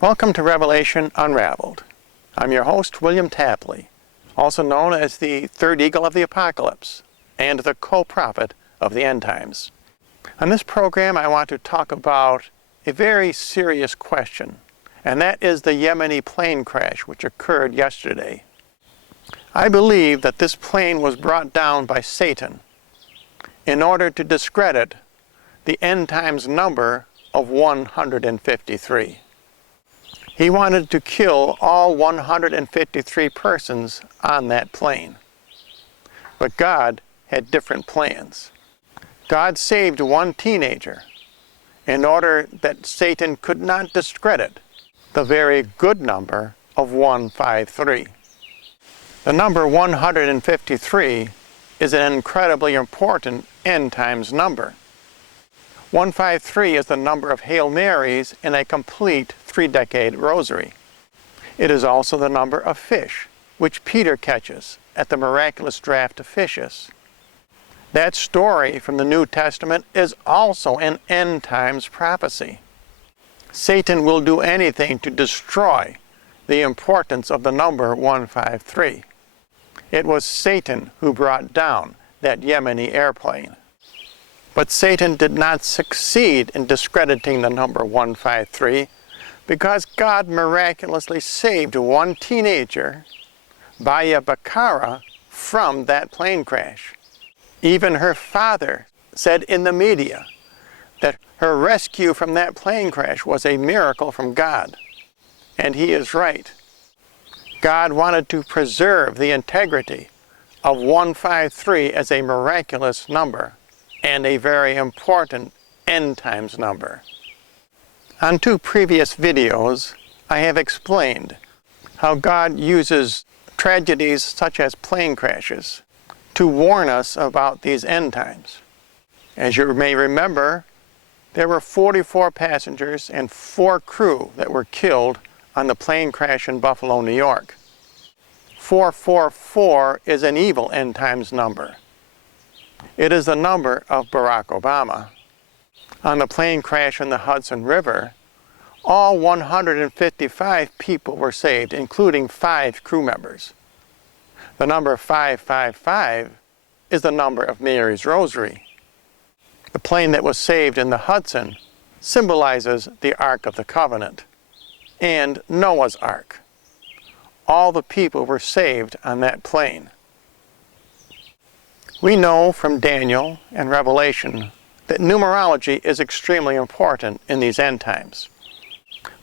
Welcome to Revelation Unraveled. I'm your host, William Tapley, also known as the third eagle of the apocalypse and the co-prophet of the end times. On this program, I want to talk about a very serious question, and that is the Yemeni plane crash which occurred yesterday. I believe that this plane was brought down by Satan in order to discredit the end times number of 153. He wanted to kill all 153 persons on that plane. But God had different plans. God saved one teenager in order that Satan could not discredit the very good number of 153. The number 153 is an incredibly important end times number. 153 is the number of Hail Marys in a complete 3-decade rosary. It is also the number of fish, which Peter catches at the miraculous draught of fishes. That story from the New Testament is also an end times prophecy. Satan will do anything to destroy the importance of the number 153. It was Satan who brought down that Yemeni airplane. But Satan did not succeed in discrediting the number 153 because God miraculously saved one teenager, Baya Bakara, from that plane crash. Even her father said in the media that her rescue from that plane crash was a miracle from God. And he is right. God wanted to preserve the integrity of 153 as a miraculous number and a very important end times number. On 2 previous videos, I have explained how God uses tragedies such as plane crashes to warn us about these end times. As you may remember, there were 44 passengers and 4 crew that were killed on the plane crash in Buffalo, New York. 444 is an evil end times number. It is the number of Barack Obama. On the plane crash in the Hudson River, all 155 people were saved, including 5 crew members. The number 555 is the number of Mary's Rosary. The plane that was saved in the Hudson symbolizes the Ark of the Covenant and Noah's Ark. All the people were saved on that plane. We know from Daniel and Revelation that numerology is extremely important in these end times.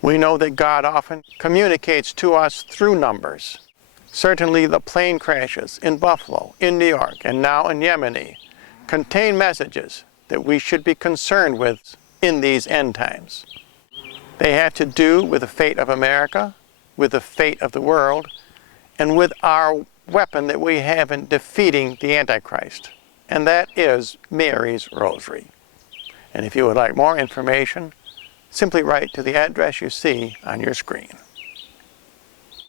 We know that God often communicates to us through numbers. Certainly the plane crashes in Buffalo, in New York, and now in Yemeni contain messages that we should be concerned with in these end times. They have to do with the fate of America, with the fate of the world, and with our weapon that we have in defeating the Antichrist, and that is Mary's Rosary. And if you would like more information, simply write to the address you see on your screen.